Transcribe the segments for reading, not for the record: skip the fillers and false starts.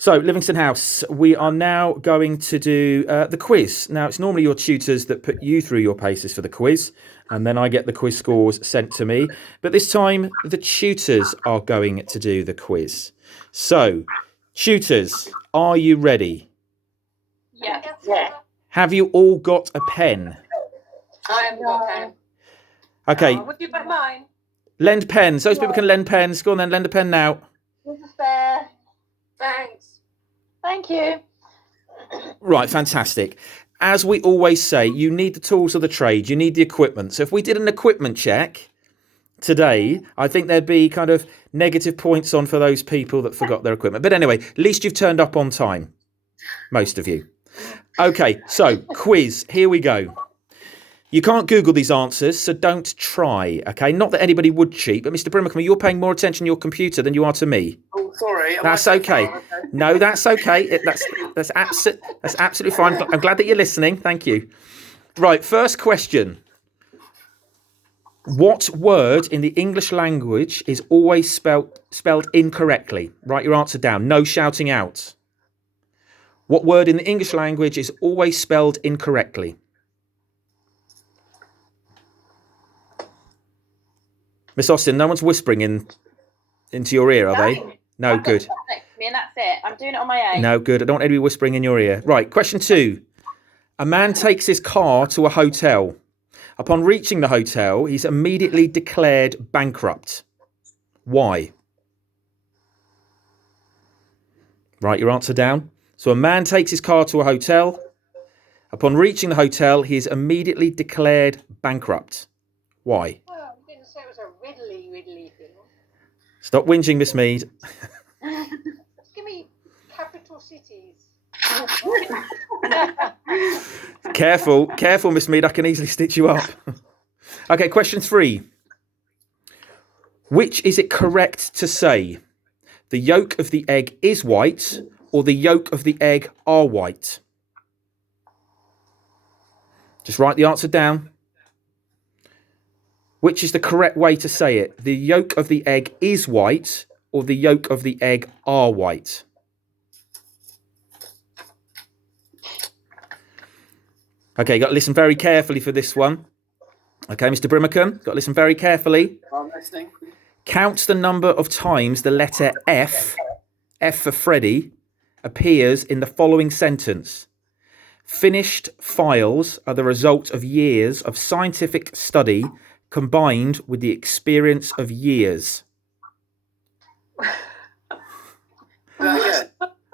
So, Livingstone House, we are now going to do the quiz. Now, it's normally your tutors that put you through your paces for the quiz, and then I get the quiz scores sent to me. But this time, the tutors are going to do the quiz. So, tutors, are you ready? Yeah. Have you all got a pen? I haven't got a pen. Okay, Would you like mine? lend pens. Those people can lend pens. Go on then, lend a pen now. Here's a spare. Thanks. Thank you. Right, fantastic. As we always say, you need the tools of the trade. You need the equipment. So if we did an equipment check today, I think there'd be kind of negative points on for those people that forgot their equipment. But anyway, at least you've turned up on time. Most of you. Okay, so quiz. Here we go. You can't Google these answers, so don't try, okay? Not that anybody would cheat, but Mr. Brimacombe, you're paying more attention to your computer than you are to me. Oh, sorry. That's okay. No, that's okay. That's absolutely fine. I'm glad that you're listening. Thank you. Right, first question. What word in the English language is always spelled incorrectly? Write your answer down. No shouting out. What word in the English language is always spelled incorrectly? Miss Austin, no one's whispering into your ear, are they? No, good. Next to me and that's it. I'm doing it on my own. No, good. I don't want anybody whispering in your ear. Right, question 2. A man takes his car to a hotel. Upon reaching the hotel, he's immediately declared bankrupt. Why? Write your answer down. So a man takes his car to a hotel. Upon reaching the hotel, he is immediately declared bankrupt. Why? Well, you didn't say it was a riddly thing. Stop whinging, Miss Mead. Give me capital cities. Careful, Miss Mead. I can easily stitch you up. Okay, question 3. Which is it correct to say? The yolk of the egg is white, or the yolk of the egg are white? Just write the answer down. Which is the correct way to say it? The yolk of the egg is white, or the yolk of the egg are white? Okay, you got to listen very carefully for this one. Okay, Mr. Brimacombe, got to listen very carefully. I'm listening. Count the number of times the letter F for Freddy, appears in the following sentence. Finished files are the result of years of scientific study combined with the experience of years.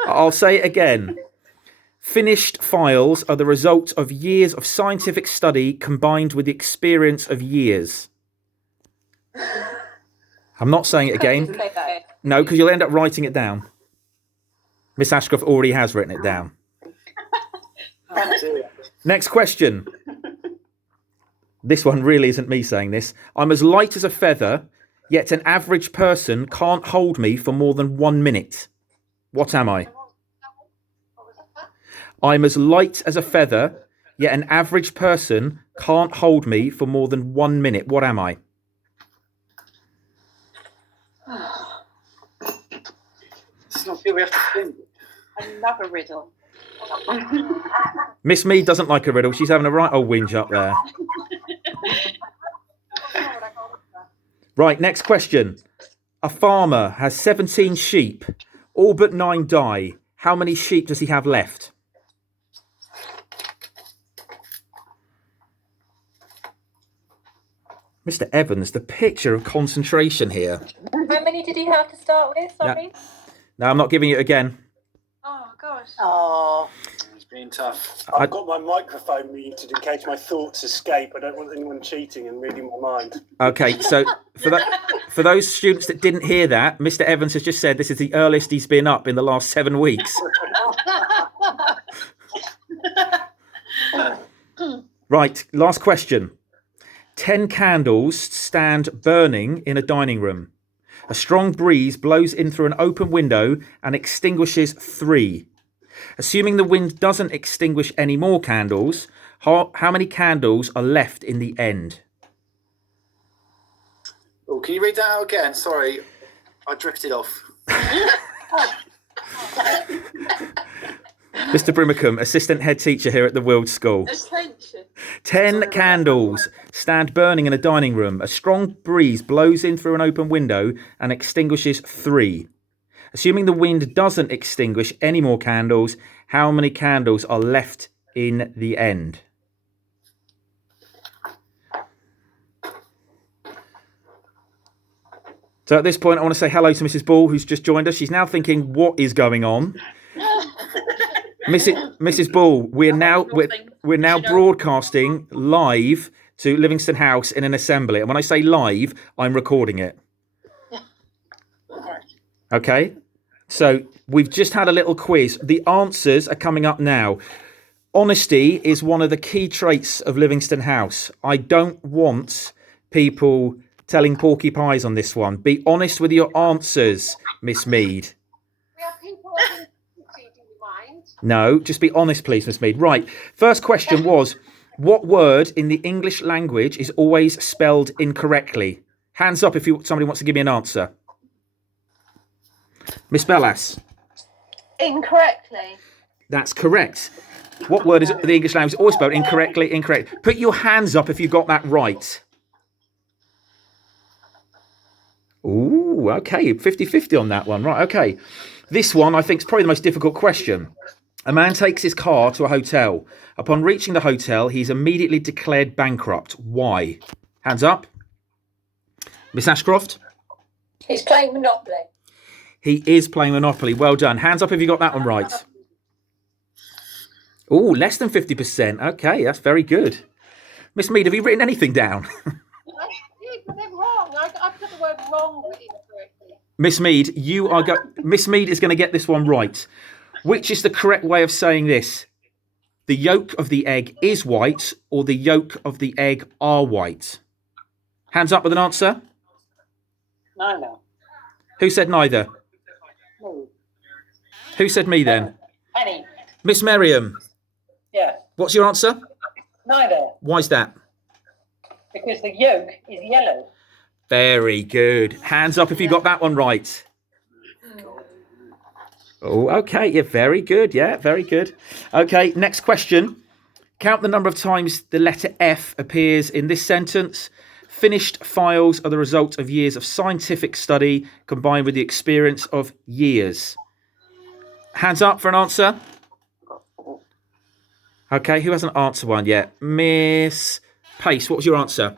I'll say it again. Finished files are the result of years of scientific study combined with the experience of years. I'm not saying it again. No, because you'll end up writing it down. Miss Ashcroft already has written it down. Next question. This one really isn't me saying this. I'm as light as a feather, yet an average person can't hold me for more than 1 minute. What am I? I'm as light as a feather, yet an average person can't hold me for more than 1 minute. What am I? It's not good. We have to think. Another riddle. Miss Mead doesn't like a riddle. She's having a right old whinge up there. Right, next question. A farmer has 17 sheep. All but 9 die. How many sheep does he have left? Mr. Evans, the picture of concentration here. How many did he have to start with? Sorry. No, I'm not giving you it again. Oh gosh. Oh. It's been tough. I've got my microphone muted in case my thoughts escape. I don't want anyone cheating and reading my mind. Okay, so for those students that didn't hear that, Mr. Evans has just said this is the earliest he's been up in the last 7 weeks. Right, last question. 10 candles stand burning in a dining room. A strong breeze blows in through an open window and extinguishes 3. Assuming the wind doesn't extinguish any more candles, how many candles are left in the end? Oh, can you read that out again? Sorry, I drifted off. Mr. Brimacombe, assistant head teacher here at the Weald School. Attention. 10 candles stand burning in a dining room. A strong breeze blows in through an open window and extinguishes 3. Assuming the wind doesn't extinguish any more candles, how many candles are left in the end? So at this point, I want to say hello to Mrs. Ball, who's just joined us. She's now thinking, what is going on? Mrs. Ball, we're now broadcasting live to Livingstone House in an assembly. And when I say live, I'm recording it. Okay? So we've just had a little quiz. The answers are coming up now. Honesty is one of the key traits of Livingstone House. I don't want people telling porky pies on this one. Be honest with your answers, Miss Mead. We have people having do you mind? No, just be honest, please, Miss Mead. Right. First question was, what word in the English language is always spelled incorrectly? Hands up if somebody wants to give me an answer. Miss Bellas. Incorrectly. That's correct. What word is it in the English language always spelled incorrectly? Incorrect. Put your hands up if you got that right. Ooh, okay. 50-50 on that one. Right, okay. This one, I think, is probably the most difficult question. A man takes his car to a hotel. Upon reaching the hotel, he's immediately declared bankrupt. Why? Hands up. Miss Ashcroft? He's playing Monopoly. He is playing Monopoly. Well done. Hands up if you got that one right. Ooh, less than 50%. Okay, that's very good. Miss Mead, have you written anything down? But they're wrong. I put the word wrong with incorrectly. Miss Mead, Miss Mead is going to get this one right. Which is the correct way of saying this? The yolk of the egg is white, or the yolk of the egg are white? Hands up with an answer. Neither. Who said neither? No. Who said me then? Penny. Miss Merriam, Yeah. what's your answer? Neither. Why's that? Because the yolk is yellow. Very good. Hands up if you got that one right. Oh, okay. Yeah, very good. Yeah, very good. Okay, next question. Count the number of times the letter F appears in this sentence. Finished files are the result of years of scientific study combined with the experience of years. Hands up for an answer. Okay, who hasn't answered one yet? Miss Pace, what was your answer?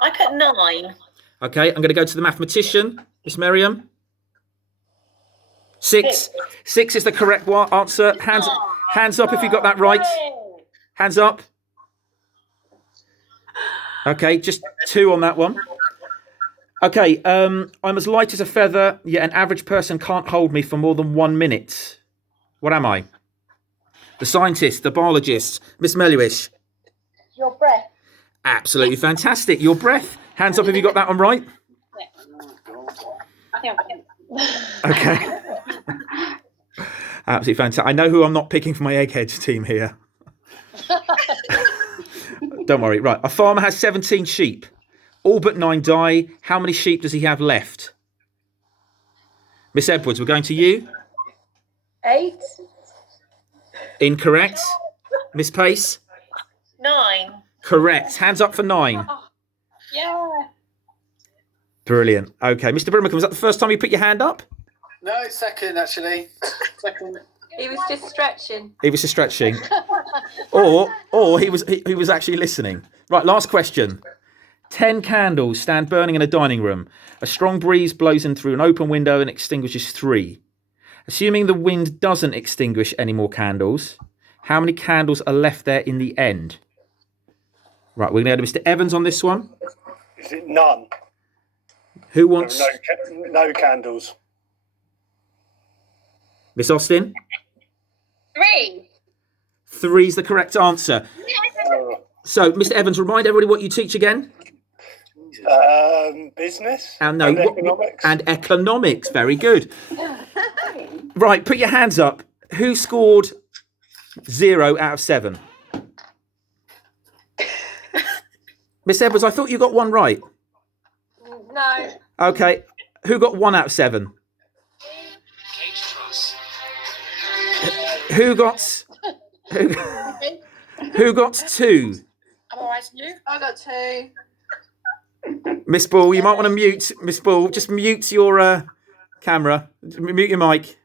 I put 9. Okay, I'm going to go to the mathematician, Miss Merriam. 6. 6 is the correct answer. Hands up if you got that right. Hands up. Okay, just 2 on that one. Okay, I'm as light as a feather, yet an average person can't hold me for more than 1 minute. What am I? The scientist, the biologist, Miss Meluish. Your breath. Absolutely fantastic. Your breath. Hands up if you got that one right. I think Okay. Absolutely fantastic. I know who I'm not picking for my eggheads team here. Don't worry. Right. A farmer has 17 sheep. All but 9 die. How many sheep does he have left? Miss Edwards, we're going to you. 8. Incorrect. Miss Pace? 9. Correct. Hands up for 9. Yeah. Brilliant. Okay. Mr. Brimacombe, was that the first time you put your hand up? No, second actually. Second. He was just stretching. He was just stretching. or he was actually listening. Right, last question. 10 candles stand burning in a dining room. A strong breeze blows in through an open window and extinguishes 3. Assuming the wind doesn't extinguish any more candles, how many candles are left there in the end? Right, we're going to go to Mr. Evans on this one. Is it none? Who wants... No candles. Miss Austin? 3. 3 is the correct answer. So, Mr. Evans, remind everybody what you teach again. Business And economics. And economics. Very good. Right, put your hands up. Who scored 0 out of 7? Miss Edwards, I thought you got 1 right. No. Okay. Who got 1 out of 7? Who got who got 2? I'm all right, you? I got 2. Miss Ball, you might want to mute. Miss Ball, just mute your camera. Mute your mic.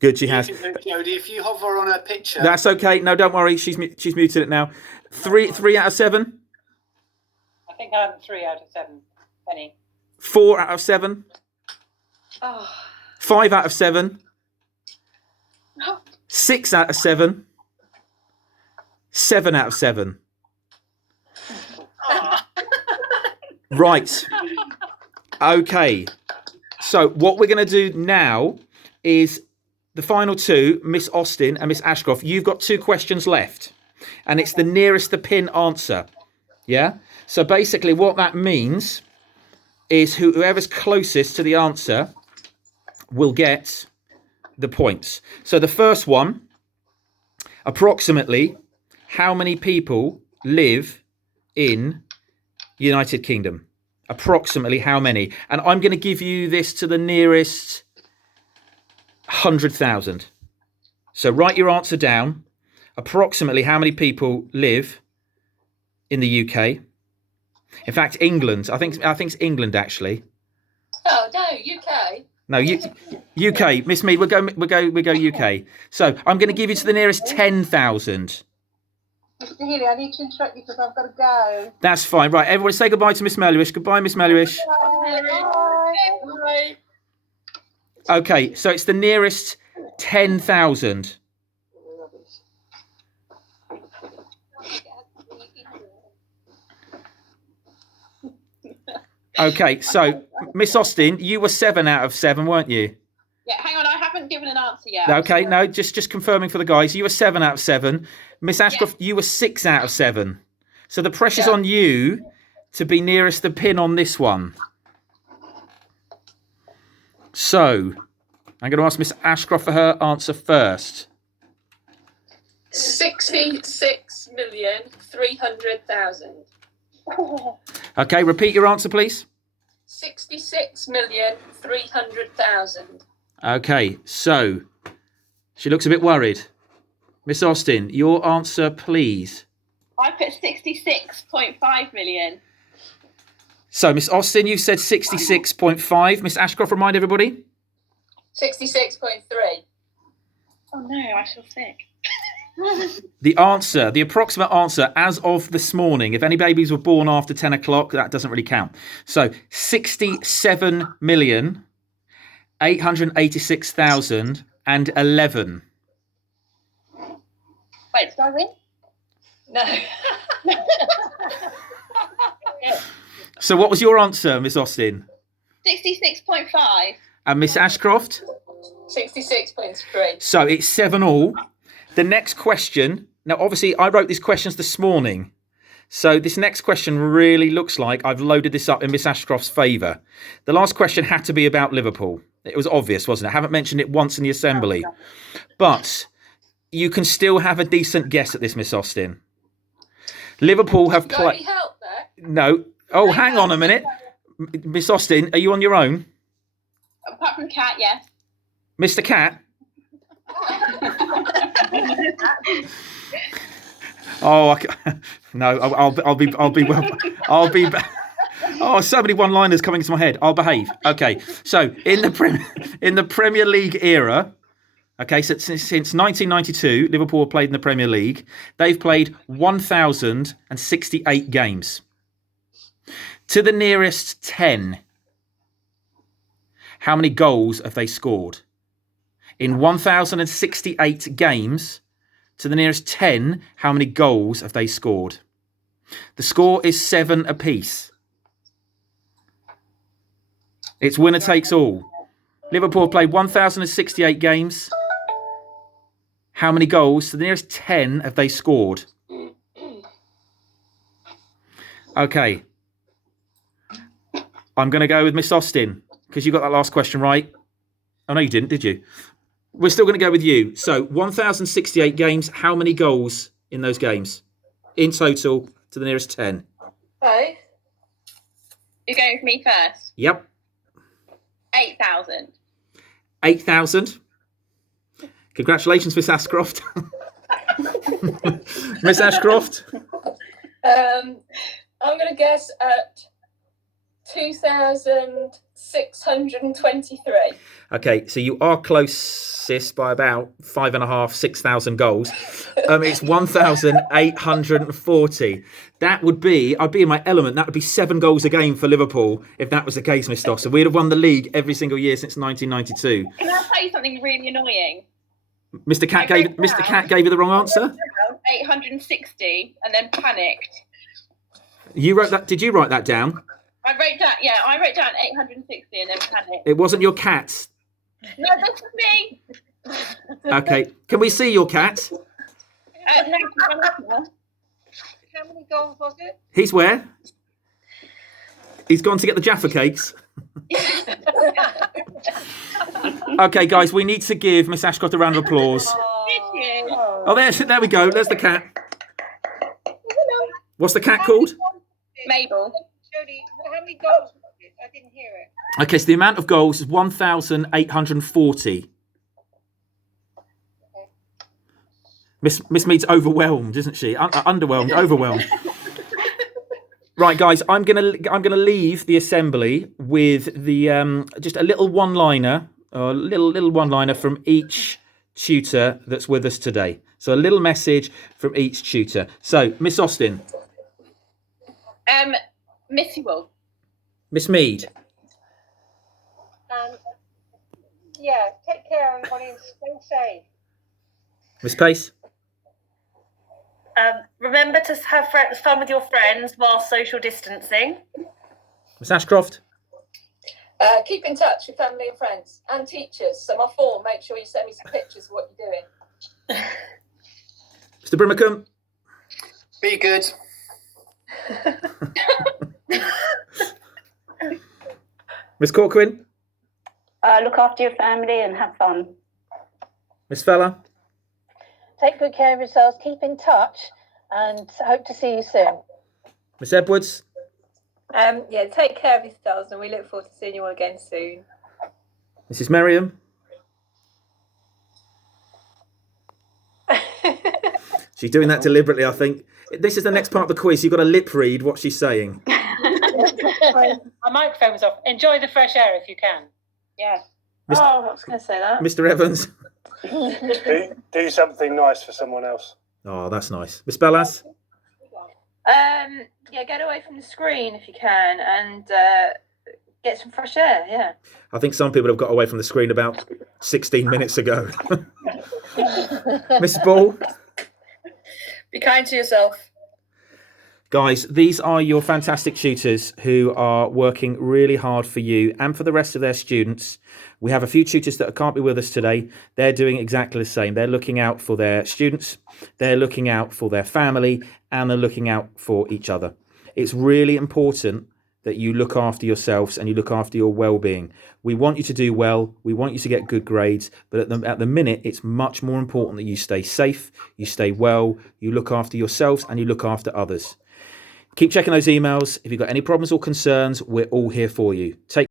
Good, she has. Jodie, if you hover on her picture. That's okay. No, don't worry. She's muted it now. 3 out of 7. I think I have 3 out of 7. Penny. 4 out of 7. Oh. 5 out of 7. 6 out of 7. 7 out of 7. Right. Okay. So what we're going to do now is the final 2, Miss Austin and Miss Ashcroft. You've got 2 questions left, and it's the nearest the pin answer. Yeah. So basically, what that means is whoever's closest to the answer will get the points. So the first one, approximately, how many people live in United Kingdom? Approximately how many? And I'm going to give you this to the nearest 100,000. So write your answer down. Approximately how many people live in the UK? In fact, England. I think it's England actually. Oh no, UK. No, UK. Miss Mead, we'll go UK. So I'm going to give you to the nearest 10,000. Mr. Healy, I need to interrupt you because I've got to go. That's fine. Right, everyone say goodbye to Miss Melliwish. Goodbye, Miss Melliwish. Bye. Okay, so it's the nearest 10,000. Okay, so Miss Austin, you were 7 out of 7, weren't you? Yeah, hang on, I haven't given an answer yet. Okay, no, just confirming for the guys. You were 7 out of 7. Miss Ashcroft, you were 6 out of 7. So the pressure's on you to be nearest the pin on this one. So I'm going to ask Miss Ashcroft for her answer first. 66,300,000. Okay, repeat your answer, please. 66,300,000. Okay, so she looks a bit worried. Miss Austin, your answer, please. I put 66.5 million. So, Miss Austin, you said 66.5. Miss Ashcroft, remind everybody. 66.3. Oh no, I feel sick. The answer, the approximate answer as of this morning, if any babies were born after 10 o'clock, that doesn't really count. So 67,886,011. Wait, did I win? No. So what was your answer, Miss Austin? 66.5. And Miss Ashcroft? 66.3. So it's 7-all. The next question, now obviously I wrote these questions this morning. So this next question really looks like I've loaded this up in Miss Ashcroft's favour. The last question had to be about Liverpool. It was obvious, wasn't it? I haven't mentioned it once in the assembly. But you can still have a decent guess at this, Miss Austin. Liverpool have Got any played... help there? No. Oh, hang on a minute. Miss Austin, are you on your own? Apart from Cat, yes. Mr. Cat? Oh, no, I'll be. Oh, so many one-liners coming into my head. I'll behave. Okay, so in the Premier League era, okay, so since 1992, Liverpool have played in the Premier League. They've played 1,068 games. To the nearest 10, how many goals have they scored? In 1,068 games, to the nearest 10, how many goals have they scored? The score is 7 apiece. It's winner takes all. Liverpool have played 1,068 games. How many goals? To the nearest 10 have they scored? Okay. I'm going to go with Miss Austin, because you got that last question right. Oh, no, you didn't, did you? We're still going to go with you. So 1,068 games. How many goals in those games? In total, to the nearest 10. Both. You're going with me first. Yep. 8,000. 8,000. Congratulations, Miss Ashcroft. Miss Ashcroft. I'm going to guess at 2,623. Okay, so you are closest by about 5.5, 6,000 goals. It's 1,840. That would be, I'd be in my element, that would be 7 goals a game for Liverpool if that was the case, Miss Dawson. We'd have won the league every single year since 1992. Can I tell you something really annoying? Mr. Cat gave you the wrong answer. 860 and then panicked. You wrote that. Did you write that down? I wrote down 860 and then panicked. It wasn't your cat. No, this was me. Okay, can we see your cat? No, How many goals was it? He's where? He's gone to get the Jaffa cakes. Okay, guys, we need to give Miss Ashcroft a round of applause. Oh, there we go. There's the cat. What's the cat called? Mabel. Jodie, how many goals was it? I didn't hear it. Okay, so the amount of goals is 1,840. Miss Mead's overwhelmed, isn't she? Underwhelmed, overwhelmed. Right, guys, I'm gonna leave the assembly with the just a little one-liner, or a little one-liner from each tutor that's with us today. So a little message from each tutor. So, Miss Austin. Miss Weald. Miss Mead. Yeah, take care everybody and stay safe. Miss Pace. Remember to have fun with your friends while social distancing. Miss Ashcroft. Keep in touch with family and friends and teachers. So my form, make sure you send me some pictures of what you're doing. Mr. Brimacombe. Be good. Miss Corquin. Look after your family and have fun. Miss Fella. Take good care of yourselves, keep in touch, and hope to see you soon. Miss Edwards. Yeah, take care of yourselves, and we look forward to seeing you all again soon. Mrs. Merriam. She's doing that deliberately, I think. This is the next part of the quiz. You've got to lip read what she's saying. My microphone's off. Enjoy the fresh air if you can. Yeah. I was going to say that. Mr. Evans. Do something nice for someone else. Oh, that's nice. Miss Bellas. Yeah, get away from the screen if you can, and get some fresh air. Yeah. I think some people have got away from the screen about 16 minutes ago. Miss Ball. Be kind to yourself. Guys, these are your fantastic tutors who are working really hard for you and for the rest of their students. We have a few tutors that can't be with us today. They're doing exactly the same. They're looking out for their students, they're looking out for their family, and they're looking out for each other. It's really important that you look after yourselves and you look after your well-being. We want you to do well. We want you to get good grades. But at the minute, it's much more important that you stay safe, you stay well, you look after yourselves and you look after others. Keep checking those emails. If you've got any problems or concerns, we're all here for you. Take